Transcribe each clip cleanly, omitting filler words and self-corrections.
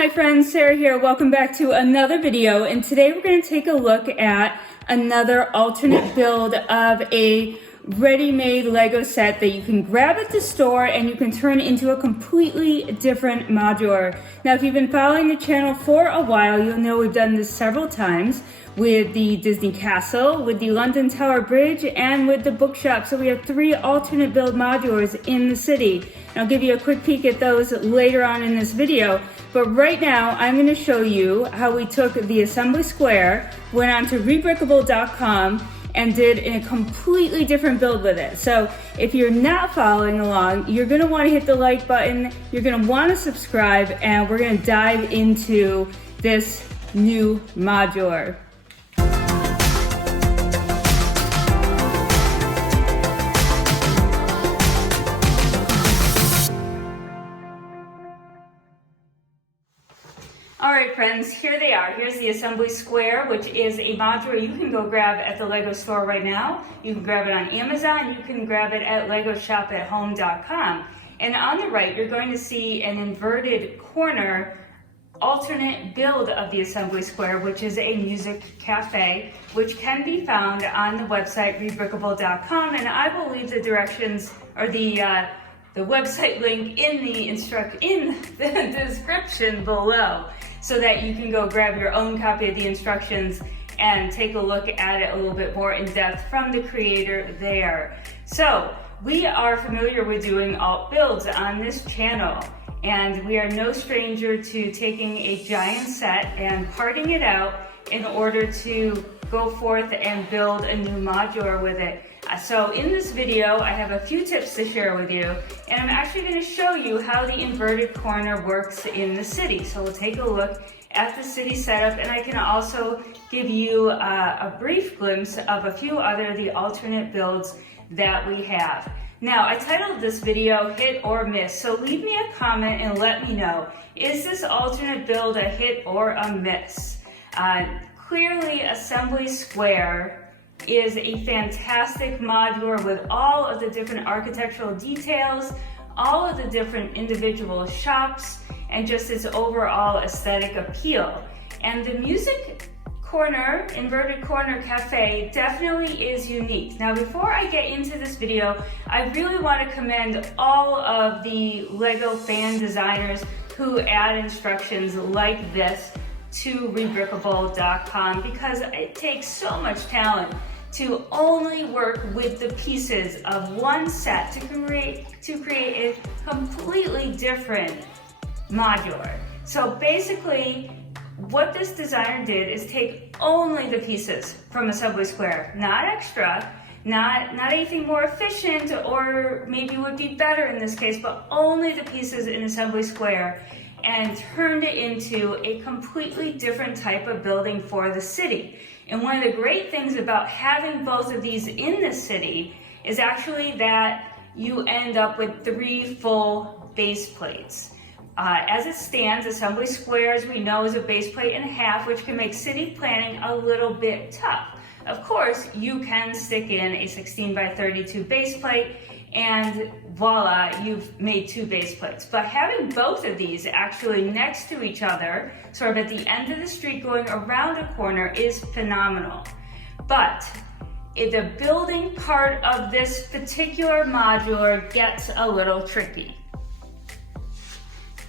Hi friends, Sarah here. Welcome back to another video, and today we're going to take a look at another alternate build of a ready-made Lego set that you can grab at the store and you can turn into a completely different modular. Now, if you've been following the channel for a while, you'll know we've done this several times with the Disney Castle, with the London Tower Bridge, and with the bookshop. So we have 3 alternate build modulars in the city. And I'll give you a quick peek at those later on in this video. But right now, I'm going to show you how we took the assembly square, went on to rebrickable.com, and did a completely different build with it. So if you're not following along, you're going to want to hit the like button, you're going to want to subscribe, and we're going to dive into this new modular. All right, friends, here they are. Here's the assembly square, which is a modular you can go grab at the Lego store right now. You can grab it on Amazon. You can grab it at legoshopathome.com. And on the right, you're going to see an inverted corner alternate build of the assembly square, which is a music cafe, which can be found on the website rebrickable.com. And I will leave the directions or the website link in the description below, so that you can go grab your own copy of the instructions and take a look at it a little bit more in depth from the creator there. So we are familiar with doing alt builds on this channel, and we are no stranger to taking a giant set and parting it out in order to go forth and build a new modular with it. So in this video, I have a few tips to share with you, and I'm actually going to show you how the inverted corner works in the city. So we'll take a look at the city setup, and I can also give you a brief glimpse of a few other the alternate builds that we have. Now, I titled this video Hit or Miss, so leave me a comment and let me know, is this alternate build a hit or a miss? Clearly, Assembly Square is a fantastic modular with all of the different architectural details, all of the different individual shops, and just its overall aesthetic appeal. And the music corner, inverted corner cafe, definitely is unique. Now, before I get into this video, I really want to commend all of the Lego fan designers who add instructions like this to rebrickable.com, because it takes so much talent to only work with the pieces of one set to create a completely different modular. So basically, what this designer did is take only the pieces from Assembly Square, not extra, not anything more efficient or maybe would be better in this case, but only the pieces in Assembly Square, and turned it into a completely different type of building for the city. And one of the great things about having both of these in the city is actually that you end up with 3 full base plates. As it stands, Assembly Square, as we know, is a base plate and a half, which can make city planning a little bit tough. Of course, you can stick in a 16 by 32 base plate, and voila, you've made 2 base plates. But having both of these actually next to each other, sort of at the end of the street going around a corner, is phenomenal. But the building part of this particular modular gets a little tricky.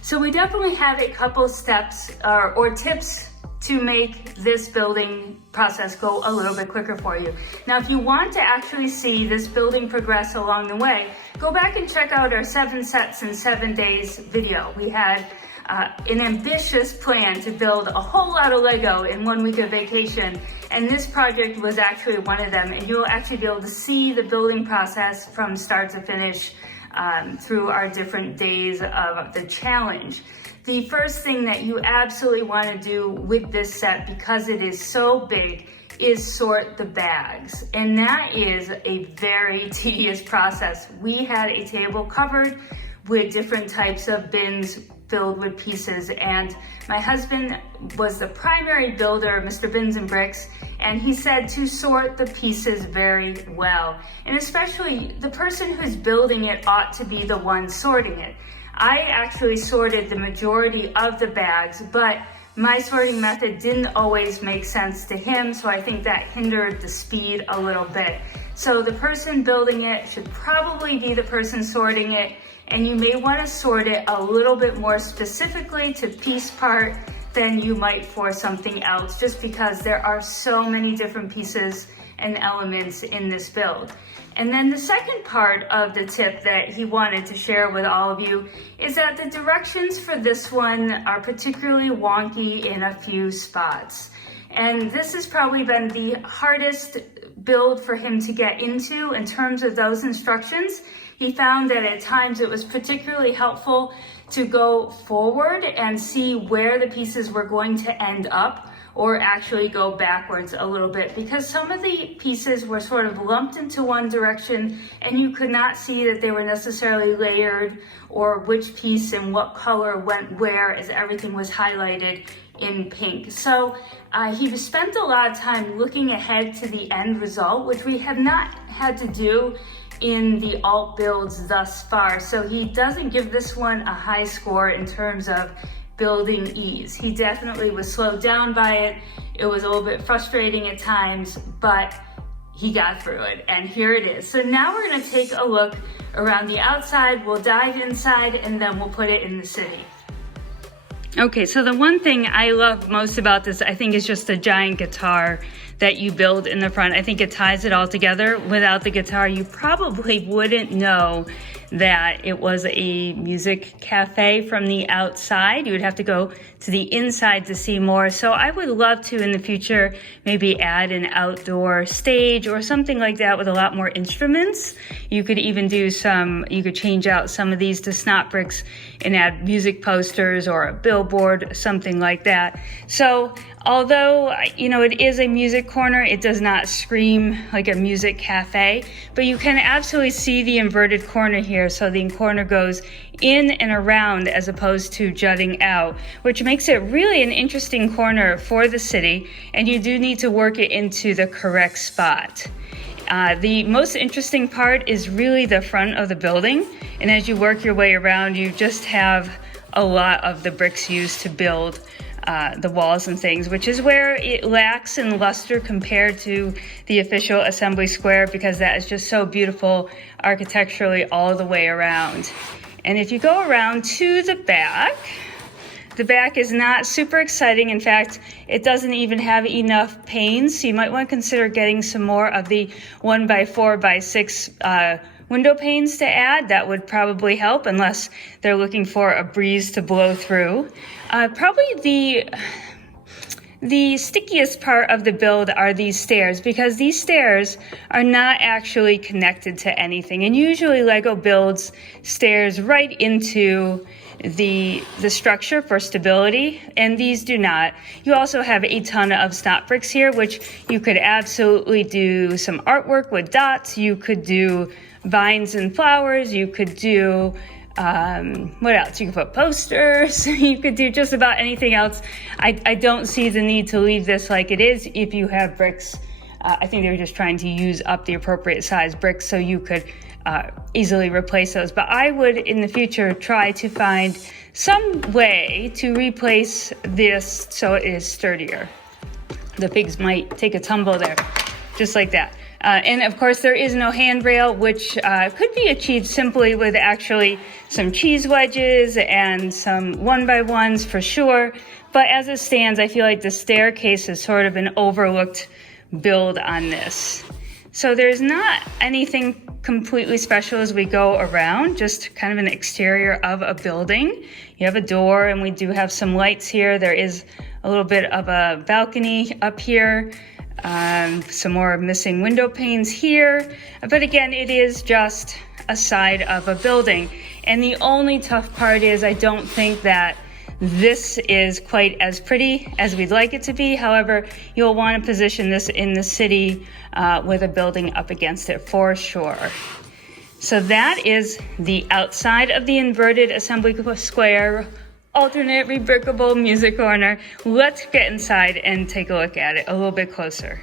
So we definitely have a couple steps or tips to make this building process go a little bit quicker for you. Now, if you want to actually see this building progress along the way, go back and check out our 7 sets in 7 days video. We had an ambitious plan to build a whole lot of Lego in 1 week of vacation, and this project was actually one of them, and you'll actually be able to see the building process from start to finish through our different days of the challenge. The first thing that you absolutely want to do with this set, because it is so big, is sort the bags. And that is a very tedious process. We had a table covered with different types of bins filled with pieces, and my husband was the primary builder, Mr. Bins and Bricks, and he said to sort the pieces very well. And especially the person who's building it ought to be the one sorting it. I actually sorted the majority of the bags, but my sorting method didn't always make sense to him, so I think that hindered the speed a little bit. So the person building it should probably be the person sorting it, and you may want to sort it a little bit more specifically to piece part than you might for something else, just because there are so many different pieces and elements in this build. And then the second part of the tip that he wanted to share with all of you is that the directions for this one are particularly wonky in a few spots. And this has probably been the hardest build for him to get into in terms of those instructions. He found that at times it was particularly helpful to go forward and see where the pieces were going to end up, or actually go backwards a little bit, because some of the pieces were sort of lumped into one direction and you could not see that they were necessarily layered or which piece and what color went where, as everything was highlighted in pink. So he spent a lot of time looking ahead to the end result, which we have not had to do in the alt builds thus far. So he doesn't give this one a high score in terms of building ease. He definitely was slowed down by it. It was a little bit frustrating at times, but he got through it, and here it is. So now we're gonna take a look around the outside, we'll dive inside, and then we'll put it in the city. Okay, so the one thing I love most about this, I think, is just the giant guitar that you build in the front. I think it ties it all together. Without the guitar, you probably wouldn't know that it was a music cafe from the outside. You would have to go to the inside to see more. So I would love to, in the future, maybe add an outdoor stage or something like that with a lot more instruments. You could even do you could change out some of these to snot bricks and add music posters or a billboard, something like that. So although, you know, it is a music corner, it does not scream like a music cafe, but you can absolutely see the inverted corner here. So the corner goes in and around as opposed to jutting out, which makes it really an interesting corner for the city, and you do need to work it into the correct spot. The most interesting part is really the front of the building, and as you work your way around, you just have a lot of the bricks used to build the walls and things, which is where it lacks in luster compared to the official assembly square, because that is just so beautiful architecturally all the way around. And if you go around to the back is not super exciting. In fact, it doesn't even have enough panes, so you might want to consider getting some more of the 1x4x6 window panes to add. That would probably help, unless they're looking for a breeze to blow through. Probably the stickiest part of the build are these stairs, because these stairs are not actually connected to anything. And usually Lego builds stairs right into the structure for stability, and these do not. You also have a ton of snot bricks here, which you could absolutely do some artwork with dots. You could do vines and flowers. You could do what else? You could put posters. You could do just about anything else. I don't see the need to leave this like it is if you have bricks. I think they were just trying to use up the appropriate size bricks so you could easily replace those. But I would, in the future, try to find some way to replace this so it is sturdier. The pigs might take a tumble there, just like that. And of course, there is no handrail, which could be achieved simply with actually some cheese wedges and some 1x1s for sure. But as it stands, I feel like the staircase is sort of an overlooked build on this. So there's not anything completely special as we go around, just kind of an exterior of a building. You have a door, and we do have some lights here. There is a little bit of a balcony up here. Some more missing window panes here. But again, it is just a side of a building. And the only tough part is I don't think that this is quite as pretty as we'd like it to be. However, you'll want to position this in the city with a building up against it for sure. So that is the outside of the inverted assembly square, alternate rebrickable music corner. Let's get inside and take a look at it a little bit closer.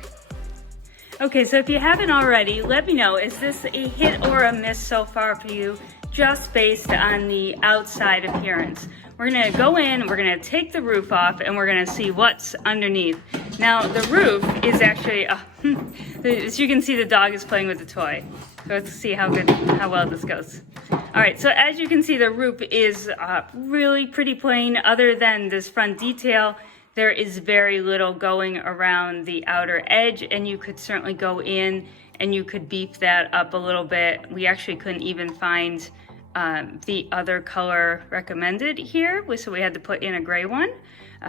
Okay, so if you haven't already, let me know, is this a hit or a miss so far for you? just based on the outside appearance. We're gonna go in, we're gonna take the roof off, and we're gonna see what's underneath. Now, the roof is actually, as you can see, the dog is playing with the toy. So let's see how well this goes. All right, so as you can see, the roof is really pretty plain. Other than this front detail, there is very little going around the outer edge, and you could certainly go in and you could beef that up a little bit. We actually couldn't even find the other color recommended here, so we had to put in a gray one.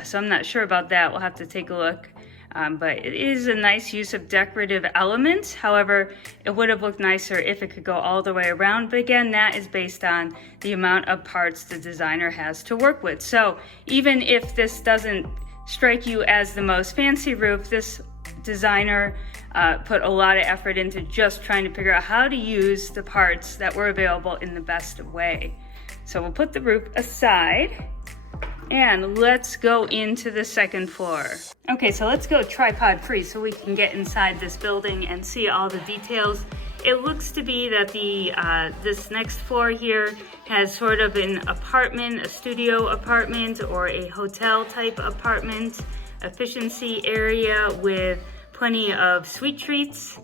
So I'm not sure about that. We'll have to take a look. But it is a nice use of decorative elements. However, it would have looked nicer if it could go all the way around. But again, that is based on the amount of parts the designer has to work with. So even if this doesn't strike you as the most fancy roof, this designer put a lot of effort into just trying to figure out how to use the parts that were available in the best way. So we'll put the roof aside and let's go into the second floor. Okay, so let's go tripod free so we can get inside this building and see all the details. It looks to be that the this next floor here has sort of an apartment, a studio apartment, or a hotel type apartment, efficiency area with plenty of sweet treats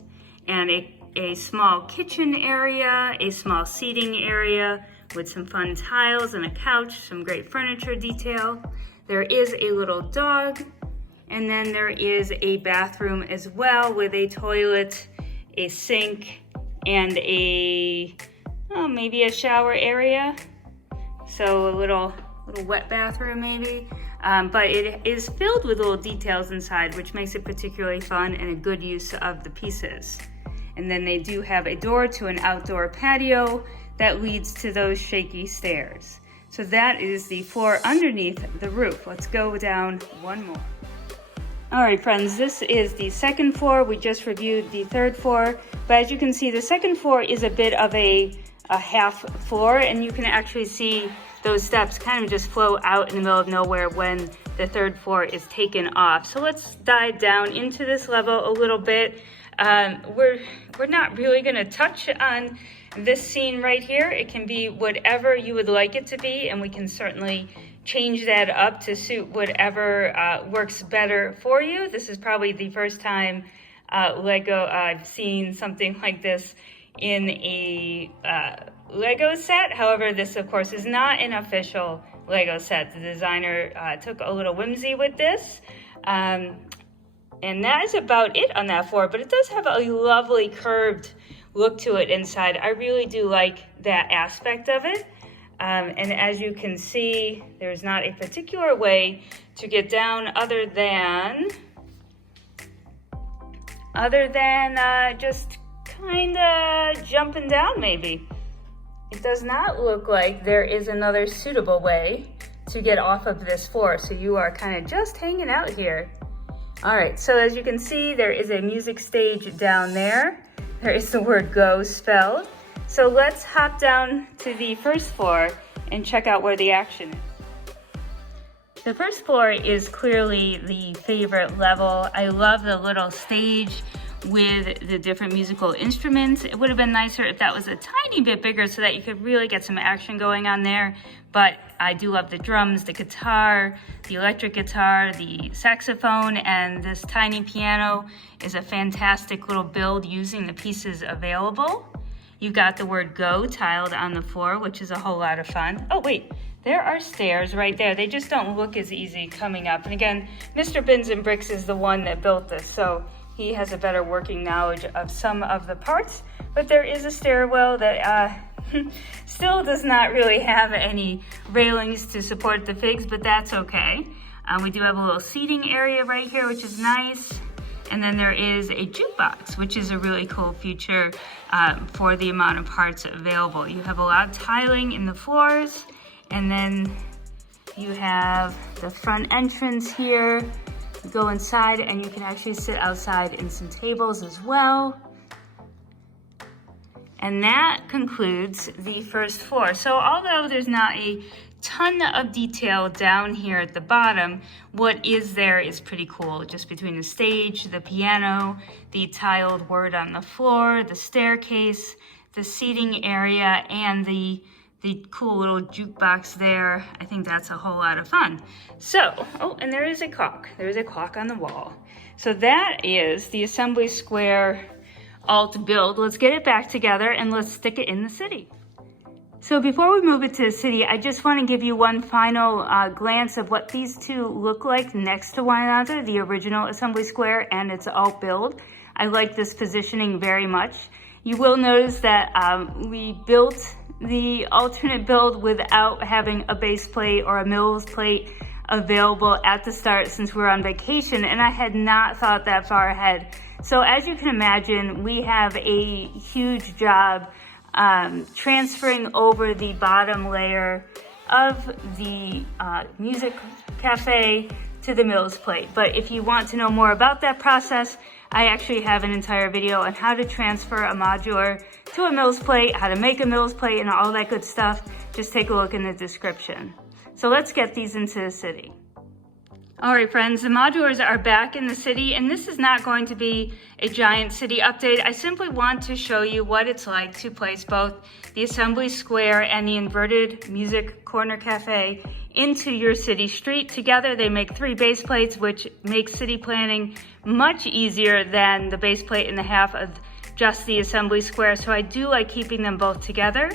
and a small kitchen area, a small seating area with some fun tiles and a couch, some great furniture detail. There is a little dog, and then there is a bathroom as well with a toilet, a sink, and maybe a shower area. So a little wet bathroom maybe. But it is filled with little details inside, which makes it particularly fun and a good use of the pieces. And then they do have a door to an outdoor patio that leads to those shaky stairs. So that is the floor underneath the roof. Let's go down one more. All right, friends, this is the second floor. We just reviewed the third floor, but as you can see, the second floor is a bit of a half floor, and you can actually see those steps kind of just flow out in the middle of nowhere when the third floor is taken off. So let's dive down into this level a little bit. We're not really gonna touch on this scene right here. It can be whatever you would like it to be, and we can certainly change that up to suit whatever works better for you. This is probably the first time Lego I've seen something like this in a Lego set. However, this of course is not an official Lego set. The designer took a little whimsy with this. And that is about it on that floor, but it does have a lovely curved look to it inside. I really do like that aspect of it. And as you can see, there's not a particular way to get down other than just kind of jumping down maybe. It does not look like there is another suitable way to get off of this floor, so you are kind of just hanging out here. All right, so as you can see, there is a music stage down there. There is the word go spelled. So let's hop down to the first floor and check out where the action is. The first floor is clearly the favorite level. I love the little stage with the different musical instruments. It would have been nicer if that was a tiny bit bigger so that you could really get some action going on there. But I do love the drums, the guitar, the electric guitar, the saxophone, and this tiny piano is a fantastic little build using the pieces available. You've got the word go tiled on the floor, which is a whole lot of fun. Oh wait, there are stairs right there. They just don't look as easy coming up. And again, Mr. Bins and Bricks is the one that built this, so he has a better working knowledge of some of the parts. But there is a stairwell that still does not really have any railings to support the figs, but that's okay. We do have a little seating area right here, which is nice. And then there is a jukebox, which is a really cool feature for the amount of parts available. You have a lot of tiling in the floors, and then you have the front entrance here. You go inside and you can actually sit outside in some tables as well. And that concludes the first floor. So although there's not a ton of detail down here at the bottom, what is there is pretty cool. Just between the stage, the piano, the tiled word on the floor, the staircase, the seating area and the cool little jukebox there. I think that's a whole lot of fun. So, oh, and there is a clock. There's a clock on the wall. So that is the Assembly Square alt build. Let's get it back together and let's stick it in the city. So before we move it to the city, I just want to give you one final glance of what these two look like next to one another, the original Assembly Square and its alt build. I like this positioning very much. You will notice that we built the alternate build without having a base plate or a Mills plate available at the start since we were on vacation, and I had not thought that far ahead. So as you can imagine, we have a huge job transferring over the bottom layer of the music cafe to the Mills plate. But if you want to know more about that process, I actually have an entire video on how to transfer a modular to a Mills plate, how to make a Mills plate, and all that good stuff. Just take a look in the description. So let's get these into the city. All right, friends, the modulars are back in the city, and this is not going to be a giant city update. I simply want to show you what it's like to place both the Assembly Square and the inverted music corner cafe into your city street. Together, they make 3 base plates, which makes city planning much easier than the base plate and a half of just the Assembly Square. So I do like keeping them both together.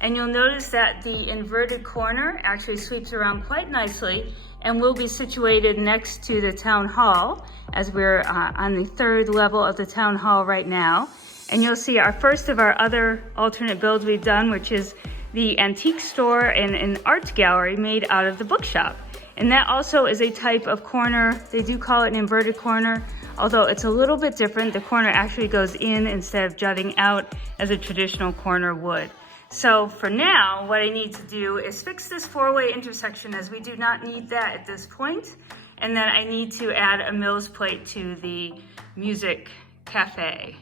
And you'll notice that the inverted corner actually sweeps around quite nicely and will be situated next to the town hall, as we're on the 3rd level of the town hall right now. And you'll see our first of our other alternate builds we've done, which is the antique store and an art gallery made out of the bookshop. And that also is a type of corner. They do call it an inverted corner, although it's a little bit different. The corner actually goes in instead of jutting out as a traditional corner would. So for now, what I need to do is fix this 4-way intersection, as we do not need that at this point. And then I need to add a Mills plate to the music cafe.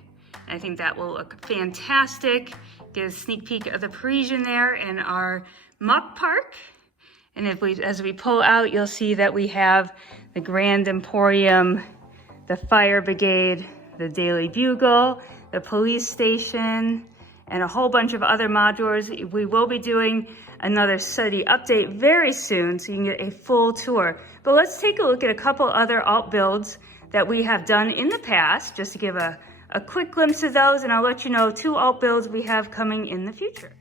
I think that will look fantastic. Get a sneak peek of the Parisian there in our mock park. And as we pull out, you'll see that we have the Grand Emporium, the Fire Brigade, the Daily Bugle, the police station, and a whole bunch of other modulars. We will be doing another city update very soon, so you can get a full tour. But let's take a look at a couple other alt builds that we have done in the past, just to give a quick glimpse of those, and I'll let you know 2 alt builds we have coming in the future.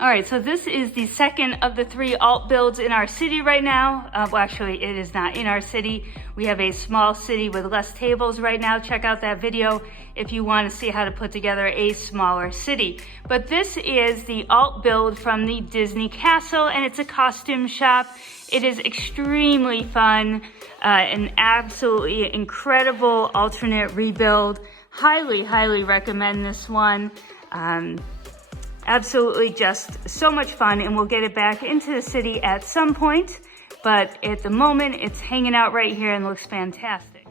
All right, so this is the second of the 3 alt builds in our city right now. Well, actually, it is not in our city. We have a small city with less tables right now. Check out that video if you want to see how to put together a smaller city. But this is the alt build from the Disney Castle, and it's a costume shop. It is extremely fun, an absolutely incredible alternate rebuild. Highly, highly recommend this one. Absolutely just so much fun, and we'll get it back into the city at some point, but at the moment it's hanging out right here and looks fantastic.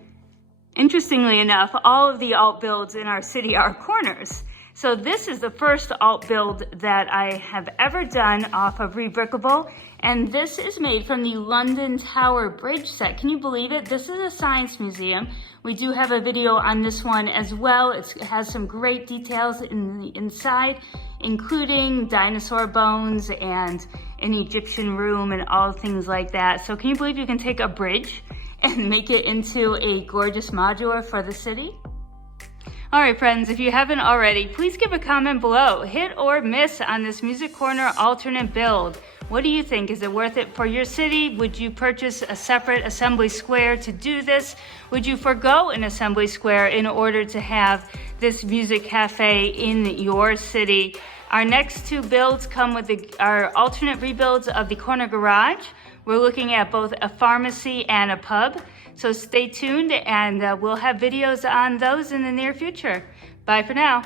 Interestingly enough, all of the alt builds in our city are corners. So this is the first alt build that I have ever done off of Rebrickable, and this is made from the London Tower Bridge set. Can you believe it? This is a science museum. We do have a video on this one as well. It has some great details in the inside, including dinosaur bones and an Egyptian room and all things like that. So can you believe you can take a bridge and make it into a gorgeous modular for the city? All right, friends, if you haven't already, please give a comment below. Hit or miss on this Music Corner alternate build. What do you think? Is it worth it for your city? Would you purchase a separate Assembly Square to do this? Would you forgo an Assembly Square in order to have this music cafe in your city? Our next 2 builds come with our alternate rebuilds of the corner garage. We're looking at both a pharmacy and a pub. So stay tuned, and we'll have videos on those in the near future. Bye for now.